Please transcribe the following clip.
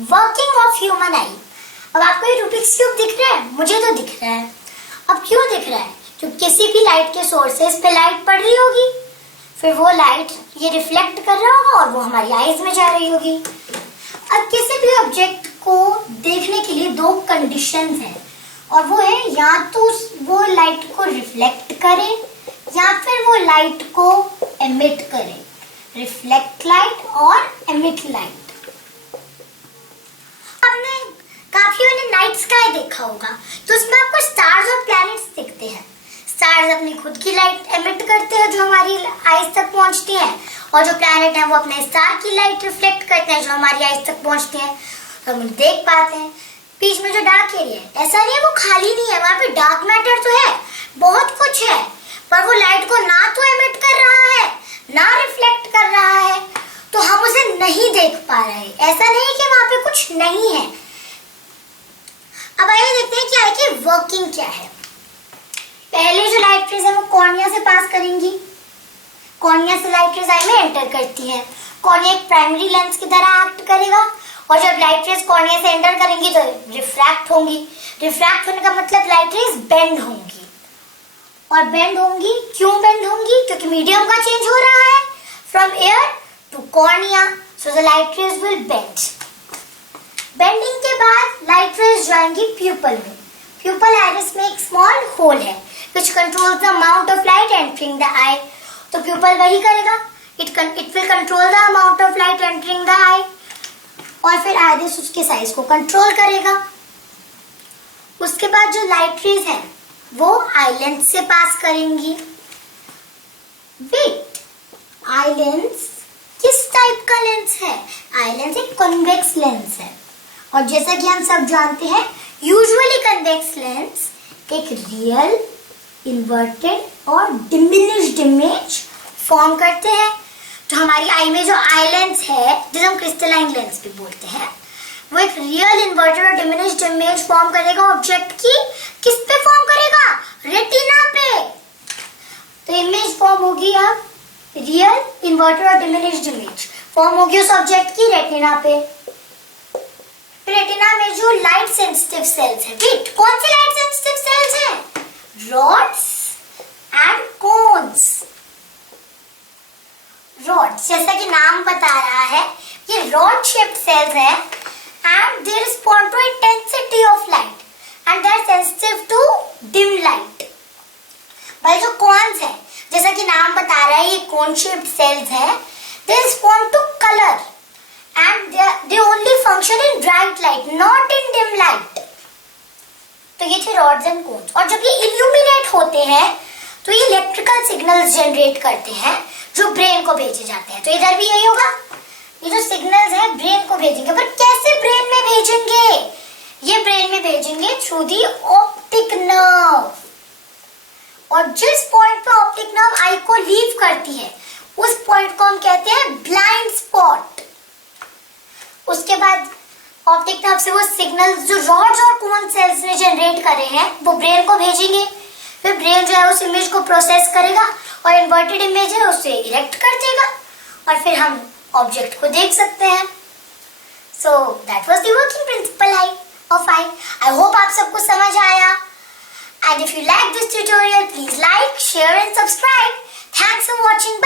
Working of human आई। अब आपको ये रूबिक्स क्यूब दिख रहा है, मुझे तो दिख रहा है। अब क्यों दिख रहा है? क्योंकि किसी भी लाइट के सोर्सेस पे लाइट पड़ रही होगी, फिर वो लाइट ये रिफ्लेक्ट कर रहा होगा और वो हमारी आईज में जा रही होगी। अब किसी भी ऑब्जेक्ट को देखने के लिए दो कंडीशंस हैं, और वो है या तो वो लाइट को रिफ्लेक्ट करे या फिर वो लाइट को एमिट करे। रिफ्लेक्ट लाइट और एमिट लाइट। आपने काफी मैंने नाइट स्काई देखा होगा, तो उसमें आपको स्टार्स और प्लैनेट्स दिखते हैं। स्टार्स अपनी खुद की लाइट एमिट करते हैं जो हमारी आईज तक पहुंचती है, और जो प्लैनेट है वो अपने स्टार की लाइट रिफ्लेक्ट करते हैं जो हमारी आईज तक पहुंचती है, तो हम देख पाते हैं। बीच में जो डार्क एरिया है, ऐसा नहीं है वो खाली नहीं है, वहां पे डार्क मैटर तो है, बहुत कुछ है, पर वो लाइट को ना तो एमिट कर रहा है ना रिफ्लेक्ट कर रहा है, तो हम उसे नहीं देख पा रहे। ऐसा नहीं कि वहां पे कुछ नहीं है। अब आइए देखते हैं कि आई की वर्किंग क्या है। पहले जो लाइट रेज है वो कॉर्निया से पास करेंगी। कॉर्निया से लाइट रेज आई में एंटर करती है। कॉर्निया एक प्राइमरी लेंस की तरह एक्ट करेगा, और जब लाइट रेज कॉर्निया से एंटर करेंगी तो रिफ्रैक्ट होंगी। रिफ्रैक्ट होने का मतलब लाइट रेज बेंड होंगी, और बेंड होंगी क्यों बेंड होंगी? क्योंकि मीडियम का चेंज हो रहा है from air to cornea, so the light rays will bend. Bending के बाद लाइट रेज जाएंगी प्यूपल में। प्यूपल आइरिस में एक स्मॉल होल है which controls the amount of light entering the eye, तो प्यूपल वही करेगा, it will control the amount of light entering the eye, और फिर आइरिस उसके साइज को कंट्रोल करेगा। उसके बाद जो लाइट रेज है वो आई लेंस से पास करेंगी। वेट, आई लेंस किस टाइप का लेंस है? आई लेंस एक कॉन्वेक्स लेंस है, और जैसा कि हम सब जानते हैं यूजुअली कन्वेक्स लेंस एक रियल, इन्वर्टेड और डिमिनिश्ड इमेज फॉर्म करते हैं। तो हमारी आई में जो आई लेंस है, जिसे हम क्रिस्टलाइन लेंस भी बोलते हैं, वो एक रियल, इन्वर्टेड और डिमिनिश्ड इमेज फॉर्म करेगा ऑब्जेक्ट की। किस पे फॉर्म करेगा? रेटिना पे। तो इमेज फॉर्म होगी अब रियल, इन्वर्टेड और डिमिनिश्ड इमेज फॉर्म होगी उस ऑब्जेक्ट की रेटिना पे। रेटिना में जो लाइट सेंसिटिव सेल्स है, वेट, कौन से लाइट सेंसिटिव सेल्स हैं? Rods and cones. रॉड्स, जैसा कि नाम बता रहा है, ये रॉड शेप्ड सेल्स हैं, and they respond to intensity of light and they are sensitive to dim light. भाई जो कॉन्स है, जैसा कि नाम बता रहा है, ये कोन शेप्ड सेल्स है, they respond to colour and they only function in bright light, not in dim light. तो ये थे rods and cones, और जब ये illuminate होते हैं तो ये इलेक्ट्रिकल सिग्नल्स जनरेट करते हैं जो ब्रेन को भेजे जाते हैं। तो इधर भी यही होगा, ये जो सिग्नल्स है ब्रेन को भेजेंगे, पर कैसे ब्रेन में भेजेंगे? ये ब्रेन में भेजेंगे थ्रू दी ऑप्टिक नर्व, और जिस पॉइंट पे ऑप्टिक नर्व आई को लीव करती है उस पॉइंट को हम कहते हैं ब्लाइंड स्पॉट। उसके बाद ऑप्टिक नर्व से वो सिग्नल्स जो रॉड्स और कोन सेल्स ने जनरेट करे हैं वो ब्रेन को भेजेंगे। फिर ब्रेन जो है उस इमेज को प्रोसेस करेगा और इन्वर्टेड इमेज है उसे इरेक्ट कर देगा, और फिर हम ऑब्जेक्ट को देख सकते हैं। So that was the working principle of I. I hope आप सबको समझ आया, and if you like this tutorial please like, share and subscribe. Thanks for watching.